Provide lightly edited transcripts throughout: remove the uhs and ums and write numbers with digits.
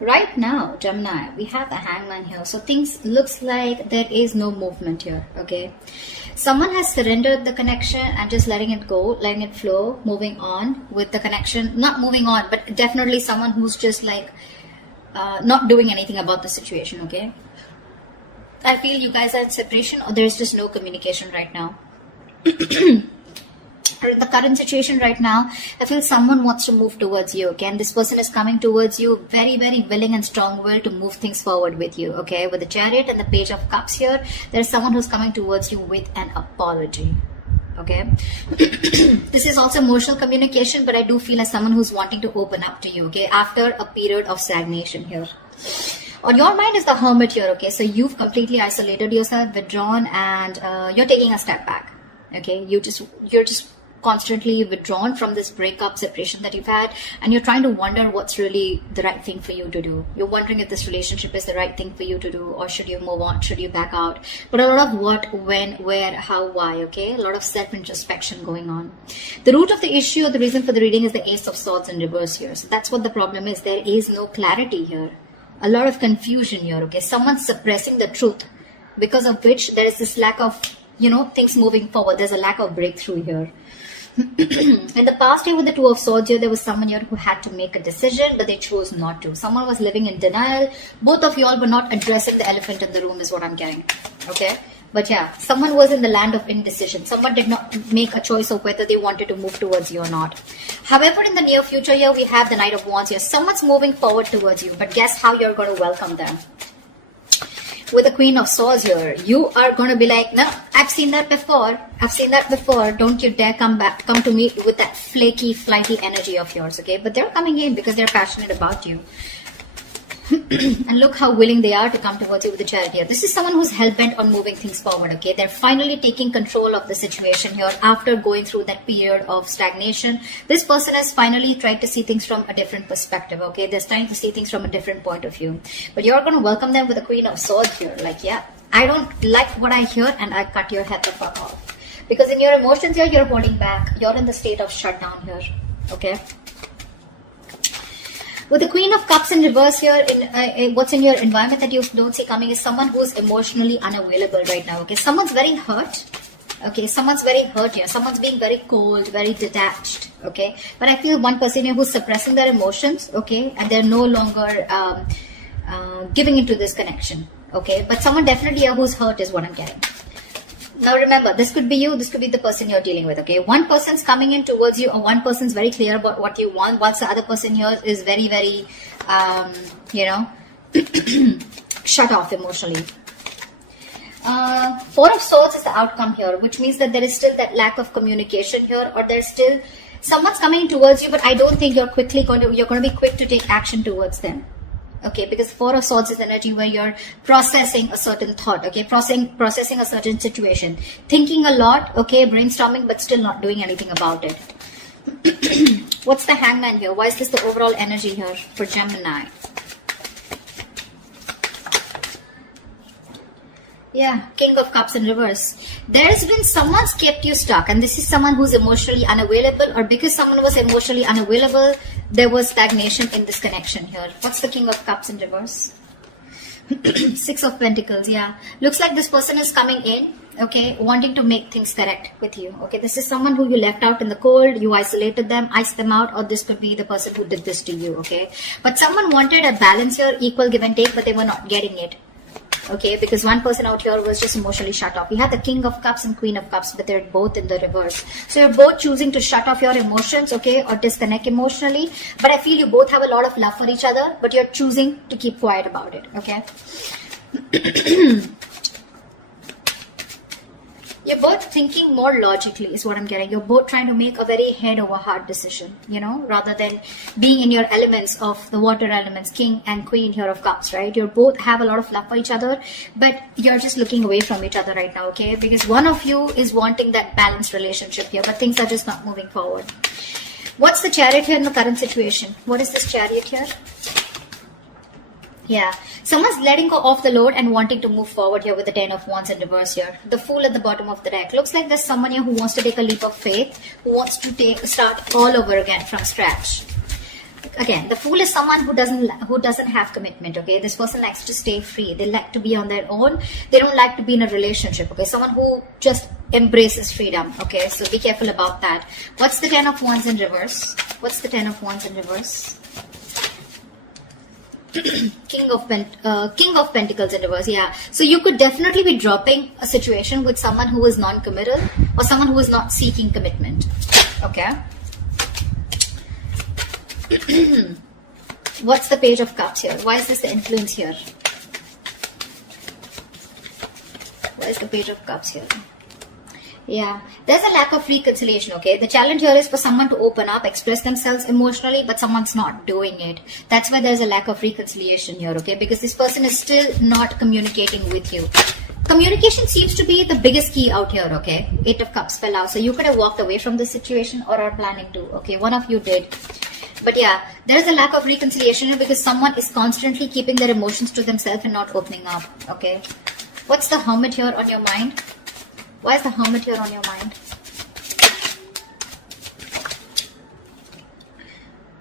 Right now, Gemini, we have the hangman here. So things looks like there is no movement here, okay? Someone has surrendered the connection and just letting it go, letting it flow, moving on with the connection. Not moving on, but definitely someone who's just like not doing anything about the situation, okay? I feel you guys are in separation or there's just no communication right now. The current situation right now, I feel someone wants to move towards you, okay? And this person is coming towards you very, very willing and strong-willed to move things forward with you, okay? With the Chariot and the Page of Cups here, there's someone who's coming towards you with an apology, okay? This is also emotional communication, but I do feel as someone who's wanting to open up to you, okay? After a period of stagnation here. On your mind is the Hermit here, okay? So you've completely isolated yourself, withdrawn, and you're taking a step back, okay? You're just constantly withdrawn from this breakup, separation that you've had, and you're trying to wonder what's really the right thing for you to do. You're wondering if this relationship is the right thing for you to do, or should you move on, should you back out? But a lot of what, when, where, how, why, okay? A lot of self-introspection going on. The root of the issue or the reason for the reading is the Ace of Swords in reverse here. So that's what the problem is. There is no clarity here. A lot of confusion here, okay? Someone's suppressing the truth, because of which there is this lack of, things moving forward. There's a lack of breakthrough here. In the past year with the Two of Swords here, there was someone here who had to make a decision, but they chose not to. Someone was living in denial. Both of you all were not addressing the elephant in the room is what I'm getting. Okay? But yeah, someone was in the land of indecision. Someone did not make a choice of whether they wanted to move towards you or not. However, in the near future here, we have the Knight of Wands here. Someone's moving forward towards you, but guess how you're going to welcome them? With the Queen of Swords here, you are going to be like, no, I've seen that before. I've seen that before. Don't you dare come to me with that flaky, flighty energy of yours, okay? But they're coming in because they're passionate about you. And look how willing they are to come towards you with the Chariot here. This is someone who's hell-bent on moving things forward, okay? They're finally taking control of the situation here after going through that period of stagnation. This person has finally tried to see things from a different perspective, okay? They're trying to see things from a different point of view. But you're going to welcome them with the Queen of Swords here. Like, yeah, I don't like what I hear and I cut your head the fuck off. Because in your emotions here, you're holding back. You're in the state of shutdown here, okay? With the Queen of Cups in reverse here, what's in your environment that you don't see coming is someone who's emotionally unavailable right now, okay? Someone's very hurt, okay? Someone's very hurt here. Someone's being very cold, very detached, okay? But I feel one person here who's suppressing their emotions, okay? And they're no longer giving into this connection, okay? But someone definitely here who's hurt is what I'm getting. Now remember, this could be you, this could be the person you're dealing with, okay? One person's coming in towards you, or one person's very clear about what you want, whilst the other person here is very, very, shut off emotionally. Four of Swords is the outcome here, which means that there is still that lack of communication here, or there's still, someone's coming towards you, but I don't think you're going to be quick to take action towards them. Okay, because Four of Swords is energy where you're processing a certain thought, okay, processing a certain situation, thinking a lot, okay, brainstorming, but still not doing anything about it. What's the Hangman here? Why is this the overall energy here for Gemini? Yeah, King of Cups in reverse. There's been someone's kept you stuck, and this is someone who's emotionally unavailable, or because someone was emotionally unavailable, there was stagnation in this connection here. What's the King of Cups in reverse? Six of Pentacles, yeah. Looks like this person is coming in, okay, wanting to make things correct with you. Okay, this is someone who you left out in the cold, you isolated them, iced them out, or this could be the person who did this to you, okay. But someone wanted a balance here, equal give and take, but they were not getting it. Okay, because one person out here was just emotionally shut off. We have the King of Cups and Queen of Cups, but they're both in the reverse. So you're both choosing to shut off your emotions, okay, or disconnect emotionally. But I feel you both have a lot of love for each other, but you're choosing to keep quiet about it, okay? You're both thinking more logically is what I'm getting. You're both trying to make a very head over heart decision, rather than being in your elements of the water elements, King and Queen here of Cups, right? You both have a lot of love for each other, but you're just looking away from each other right now, okay? Because one of you is wanting that balanced relationship here, but things are just not moving forward. What's the Chariot here in the current situation? What is this Chariot here? Yeah, someone's letting go of the load and wanting to move forward here with the Ten of Wands in reverse here. The Fool at the bottom of the deck. Looks like there's someone here who wants to take a leap of faith, who wants to start all over again from scratch. Again, the fool is someone who doesn't have commitment. Okay, this person likes to stay free. They like to be on their own. They don't like to be in a relationship. Okay, someone who just embraces freedom. Okay, so be careful about that. What's the 10 of wands in reverse? What's the 10 of wands in reverse? King of Pentacles in reverse. Yeah, so you could definitely be dropping a situation with someone who is non-committal or someone who is not seeking commitment. Okay. What's the Page of Cups here? Why is this the influence here? Why is the Page of Cups here? Yeah, there's a lack of reconciliation. Okay, the challenge here is for someone to open up, express themselves emotionally, but someone's not doing it. That's why there's a lack of reconciliation here. Okay, because this person is still not communicating with you. Communication seems to be the biggest key out here. Okay, 8 of Cups fell out, so you could have walked away from this situation or are planning to. Okay, one of you did. But yeah, there is a lack of reconciliation here because someone is constantly keeping their emotions to themselves and not opening up. Okay, what's the Hermit here on your mind? Why is the Hermit here on your mind?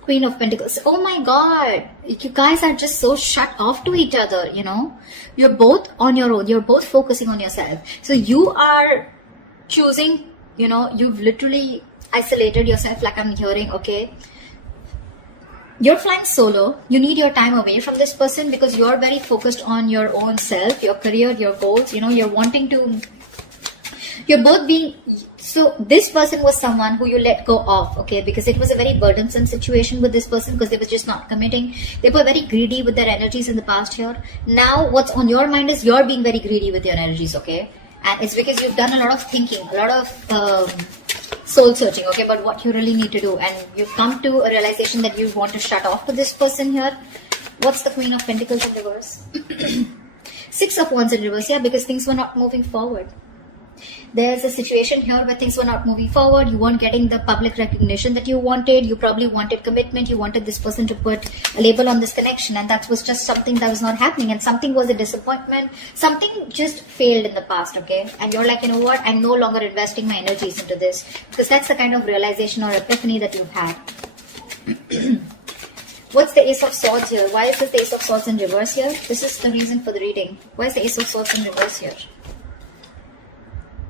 Queen of Pentacles. Oh my God. You guys are just so shut off to each other, you know. You're both on your own. You're both focusing on yourself. So you are choosing, you know, you've literally isolated yourself like I'm hearing, okay. You're flying solo. You need your time away from this person because you're very focused on your own self, your career, your goals. You know, you're wanting to... You're both being... So this person was someone who you let go of, okay? Because it was a very burdensome situation with this person because they were just not committing. They were very greedy with their energies in the past here. Now what's on your mind is you're being very greedy with your energies, okay? And it's because you've done a lot of thinking, a lot of soul searching, okay? But what you really need to do. And you've come to a realization that you want to shut off to this person here. What's the Queen of Pentacles in reverse? 6 of Wands in reverse, yeah, because things were not moving forward. There's a situation here where things were not moving forward. You weren't getting the public recognition that you wanted. You probably wanted commitment. You wanted this person to put a label on this connection, and that was just something that was not happening, and something was a disappointment. Something just failed in the past, okay? And you're like, you know what? I'm no longer investing my energies into this because that's the kind of realization or epiphany that you've had. What's the Ace of Swords here? Why is this the Ace of Swords in reverse here? This is the reason for the reading. Why is the Ace of Swords in reverse here?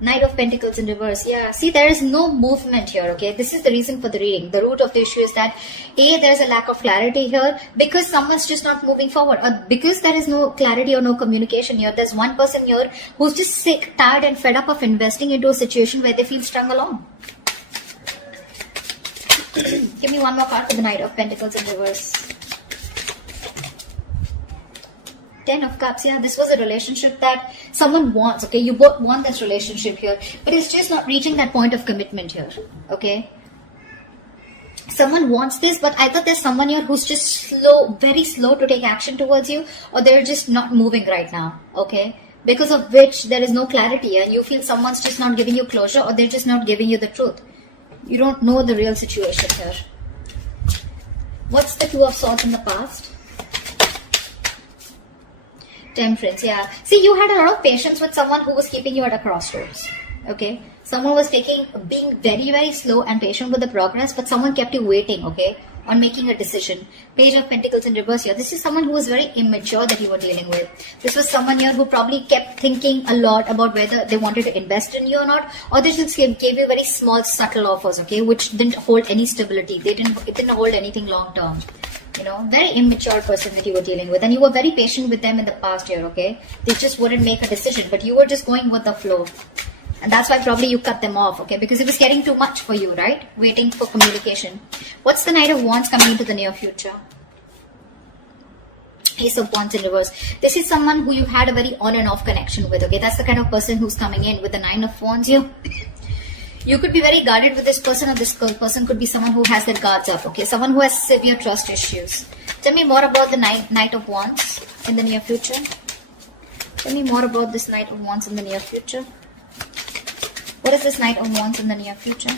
Knight of Pentacles in reverse. Yeah, see, there is no movement here, okay? This is the reason for the reading. The root of the issue is that there's a lack of clarity here because someone's just not moving forward, or because there is no clarity or no communication here. There's one person here who's just sick, tired and fed up of investing into a situation where they feel strung along. Give me one more card for the Knight of Pentacles in reverse. 10 of Cups. Yeah, this was a relationship that someone wants, okay? You both want this relationship here, but it's just not reaching that point of commitment here, okay? Someone wants this, but either there's someone here who's just slow, very slow to take action towards you, or they're just not moving right now, okay? Because of which there is no clarity and you feel someone's just not giving you closure, or they're just not giving you the truth. You don't know the real situation here. What's the Two of Swords in the past? Temperance, yeah. See, you had a lot of patience with someone who was keeping you at a crossroads, okay? Someone was being very, very slow and patient with the progress, but someone kept you waiting, okay, on making a decision. Page of Pentacles in reverse here. This is someone who was very immature that you were dealing with. This was someone here who probably kept thinking a lot about whether they wanted to invest in you or not, or they just gave you very small, subtle offers, okay, which didn't hold any stability. It didn't hold anything long term. You know, very immature person that you were dealing with, and you were very patient with them in the past year, okay? They just wouldn't make a decision, but you were just going with the flow. And that's why probably you cut them off, okay? Because it was getting too much for you, right? Waiting for communication. What's the Knight of Wands coming into the near future? Ace of Wands in reverse. This is someone who you had a very on and off connection with, okay? That's the kind of person who's coming in with the 9 of Wands here. You could be very guarded with this person, or this person could be someone who has their guards up, okay? Someone who has severe trust issues. Tell me more about the Knight of Wands in the near future. Tell me more about this Knight of Wands in the near future. What is this Knight of Wands in the near future?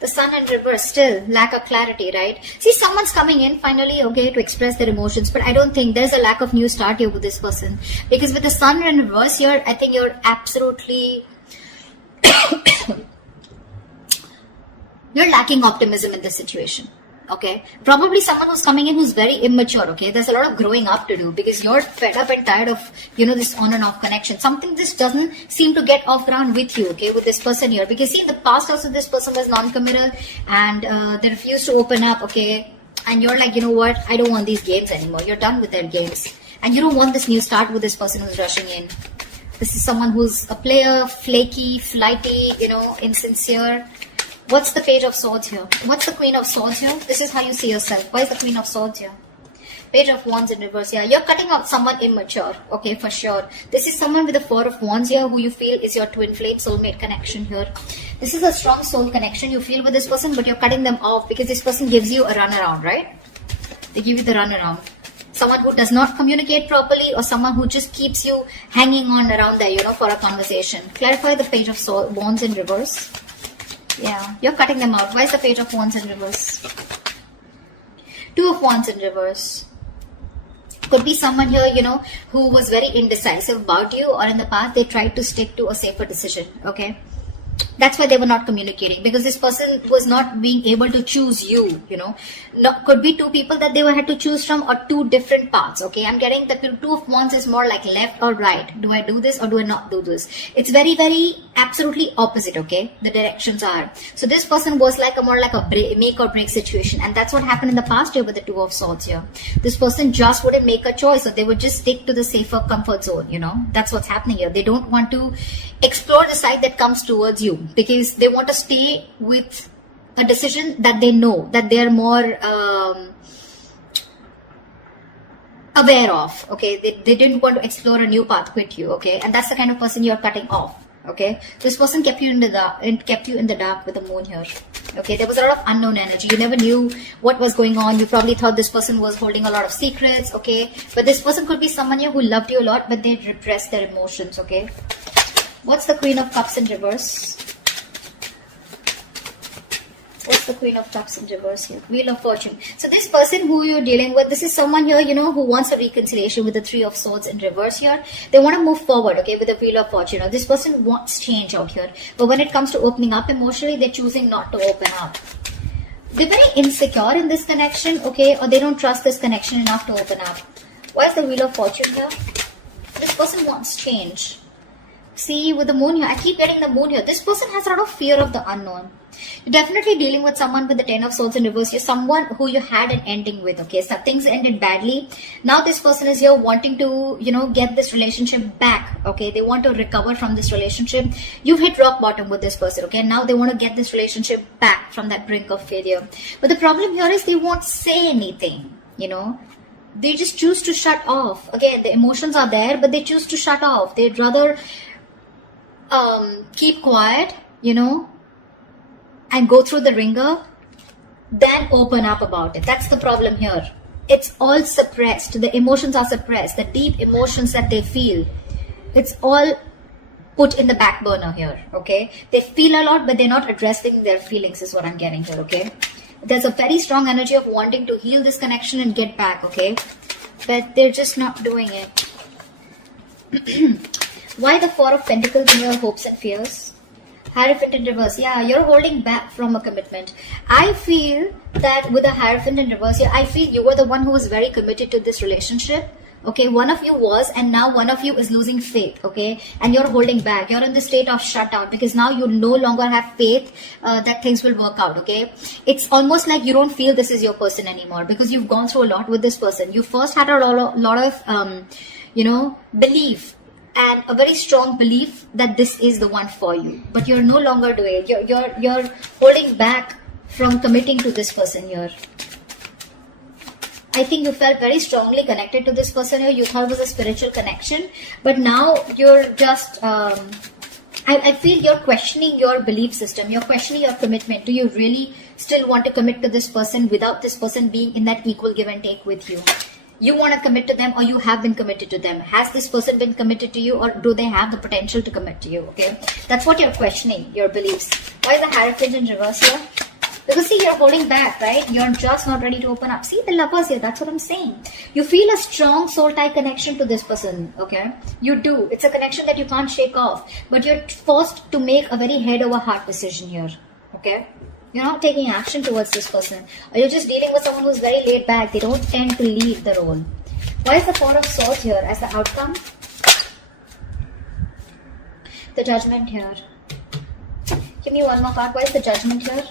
The Sun in reverse, still lack of clarity, right? See, someone's coming in finally, okay, to express their emotions, but I don't think there's a lack of new start here with this person. Because with the Sun in reverse here, I think you're absolutely... You're lacking optimism in this situation. Okay, probably someone who's coming in who's very immature. Okay, there's a lot of growing up to do because you're fed up and tired of, this on and off connection. Something just doesn't seem to get off ground with you. Okay, with this person here, because see, in the past also this person was non-committal and they refused to open up. Okay, and you're like, you know what, I don't want these games anymore. You're done with their games and you don't want this new start with this person who's rushing in. This is someone who's a player, flaky, flighty, insincere. What's the Page of Swords here? What's the Queen of Swords here? This is how you see yourself. Why is the Queen of Swords here? Page of Wands in reverse. Yeah, you're cutting out someone immature. Okay, for sure. This is someone with the Four of Wands here who you feel is your twin flame soulmate connection here. This is a strong soul connection you feel with this person, but you're cutting them off because this person gives you a runaround, right? They give you the runaround. Someone who does not communicate properly or someone who just keeps you hanging on around there, for a conversation. Clarify the Page of Wands in reverse. Yeah, you're cutting them out. Why is the Page of Wands in reverse? Two of Wands in reverse. Could be someone here, who was very indecisive about you, or in the past they tried to stick to a safer decision. Okay, that's why they were not communicating, because this person was not being able to choose you. Could be two people that they had to choose from, or two different paths. Okay, I'm getting the Two of Wands is more like left or right. Do I do this or do I not do this? It's very, very absolutely opposite. Okay, the directions are. So this person was like more like a make or break situation, and that's what happened in the past year with the Two of Swords here. This person just wouldn't make a choice, or they would just stick to the safer comfort zone. That's what's happening here. They don't want to explore the side that comes towards you, because they want to stay with a decision that they know, that they're more aware of. Okay, they didn't want to explore a new path with you. Okay, and that's the kind of person you're cutting off. Okay, this person kept you in the dark and kept you in the dark with the moon here. Okay, there was a lot of unknown energy. You never knew what was going on. You probably thought this person was holding a lot of secrets. Okay, but this person could be someone here who loved you a lot, but they repressed their emotions. Okay, what's the Queen of Cups in reverse? What's the Queen of Cups in reverse here? Wheel of Fortune. So this person who you're dealing with, this is someone here, who wants a reconciliation with the Three of Swords in reverse here. They want to move forward, okay, with the Wheel of Fortune. This person wants change out here. But when it comes to opening up emotionally, they're choosing not to open up. They're very insecure in this connection, okay, or they don't trust this connection enough to open up. Why is the Wheel of Fortune here? This person wants change. See, with the moon here, I keep getting the moon here. This person has a lot of fear of the unknown. You're definitely dealing with someone with the Ten of Swords in reverse. You're someone who you had an ending with, okay? So things ended badly. Now this person is here wanting to, get this relationship back, okay? They want to recover from this relationship. You've hit rock bottom with this person, okay? Now they want to get this relationship back from that brink of failure. But the problem here is they won't say anything, They just choose to shut off. Again, the emotions are there, but they choose to shut off. They'd rather keep quiet, and go through the ringer, then open up about it. That's the problem here. It's all suppressed. The emotions are suppressed. The deep emotions that they feel, it's all put in the back burner here, okay? They feel a lot, but they're not addressing their feelings is what I'm getting here, okay? There's a very strong energy of wanting to heal this connection and get back, okay? But they're just not doing it. Why the Four of Pentacles in your hopes and fears? Hierophant in reverse. Yeah, you're holding back from a commitment. I feel that with the Hierophant in reverse here, I feel you were the one who was very committed to this relationship. Okay, one of you was, and now one of you is losing faith, okay? And you're holding back. You're in the state of shutdown because now you no longer have faith that things will work out, okay? It's almost like you don't feel this is your person anymore because you've gone through a lot with this person. You first had a lot of belief, and a very strong belief that this is the one for you, but you're no longer doing it. You're holding back from committing to this person here. I think you felt very strongly connected to this person here. You thought it was a spiritual connection, but now you're just I feel you're questioning your belief system. You're questioning your commitment. Do you really still want to commit to this person without this person being in that equal give and take with you? You want to commit to them, or you have been committed to them? Has this person been committed to you, or do they have the potential to commit to you? Okay, that's what you're questioning, your beliefs. Why is the Hierophant in reverse here? Because see, you're holding back, right? You're just not ready to open up. See, the Lovers here, that's what I'm saying. You feel a strong soul tie connection to this person, okay? You do. It's a connection that you can't shake off. But you're forced to make a very head over heart decision here, okay? You're not taking action towards this person. Or you're just dealing with someone who's very laid back. They don't tend to lead the role. Why is the Four of Swords here as the outcome? The Judgment here. Give me one more card. Why is the Judgment here?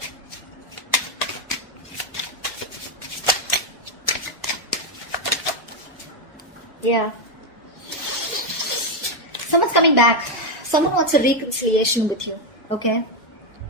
Yeah. Someone's coming back. Someone wants a reconciliation with you. Okay?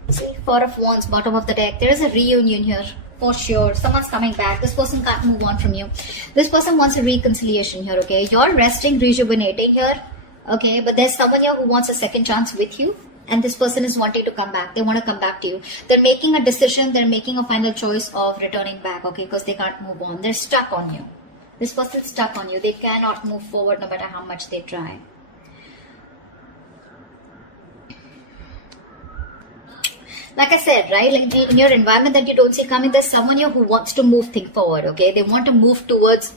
See, Four of Wands, bottom of the deck. There is a reunion here. For sure. Someone's coming back. This person can't move on from you. This person wants a reconciliation here. Okay? You're resting, rejuvenating here. Okay? But there's someone here who wants a second chance with you. And this person is wanting to come back. They want to come back to you. They're making a decision. They're making a final choice of returning back. Okay? Because they can't move on. They're stuck on you. This person's stuck on you. They cannot move forward no matter how much they try. Like I said, right, like in your environment that you don't see coming, there's someone here who wants to move things forward, okay? They want to move towards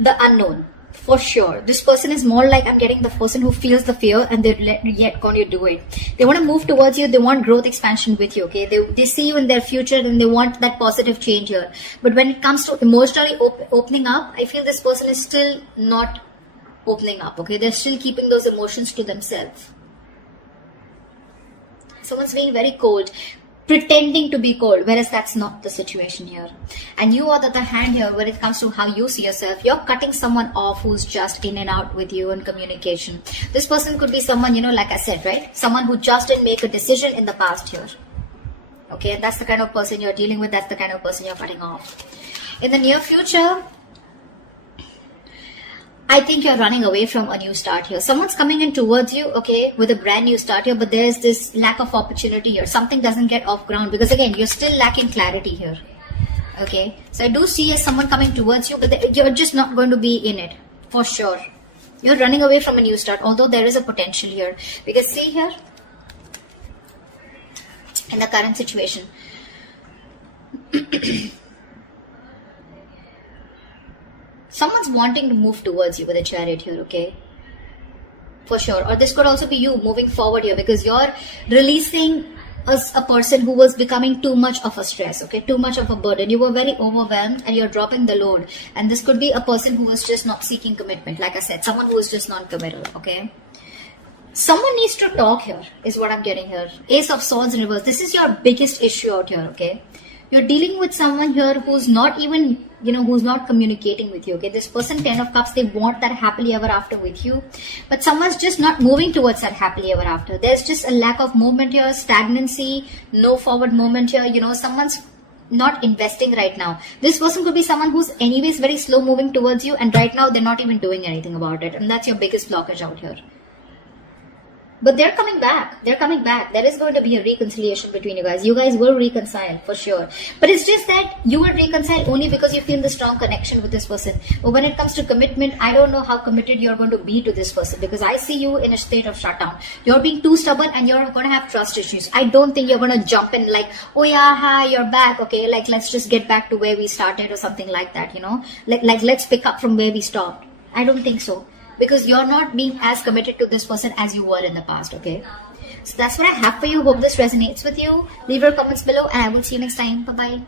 the unknown, for sure. This person is more like, I'm getting the person who feels the fear and they're yet going to do it. They want to move towards you. They want growth, expansion with you, okay? They see you in their future and they want that positive change here. But when it comes to emotionally opening up, I feel this person is still not opening up, okay? They're still keeping those emotions to themselves. Someone's being very cold, pretending to be cold, whereas that's not the situation here. And you, on the other hand here, when it comes to how you see yourself, you're cutting someone off who's just in and out with you in communication. This person could be someone, you know, like I said, right? Someone who just didn't make a decision in the past here. Okay, and that's the kind of person you're dealing with. That's the kind of person you're cutting off. In the near future, I think you're running away from a new start here. Someone's coming in towards you, okay, with a brand new start here, but there's this lack of opportunity here. Something doesn't get off ground because, again, you're still lacking clarity here, okay? So I do see someone coming towards you, but you're just not going to be in it, for sure. You're running away from a new start, although there is a potential here. Because see here, in the current situation, someone's wanting to move towards you with a Chariot here, okay? For sure. Or this could also be you moving forward here because you're releasing a person who was becoming too much of a stress, okay? Too much of a burden. You were very overwhelmed and you're dropping the load. And this could be a person who was just not seeking commitment. Like I said, someone who is just non-committal, okay? Someone needs to talk here, is what I'm getting here. Ace of Swords in reverse. This is your biggest issue out here, okay? You're dealing with someone here who's not even, you know, who's not communicating with you, okay? This person, 10 of Cups, they want that happily ever after with you. But someone's just not moving towards that happily ever after. There's just a lack of movement here, stagnancy, no forward movement here. You know, someone's not investing right now. This person could be someone who's anyways very slow moving towards you, and right now they're not even doing anything about it. And that's your biggest blockage out here. But they're coming back. They're coming back. There is going to be a reconciliation between you guys. You guys will reconcile for sure. But it's just that you will reconcile only because you feel the strong connection with this person. But when it comes to commitment, I don't know how committed you're going to be to this person because I see you in a state of shutdown. You're being too stubborn and you're going to have trust issues. I don't think you're going to jump in like, oh yeah, hi, you're back. Okay, like let's just get back to where we started or something like that, you know. Like let's pick up from where we stopped. I don't think so. Because you're not being as committed to this person as you were in the past, okay? So that's what I have for you. Hope this resonates with you. Leave your comments below and I will see you next time. Bye-bye.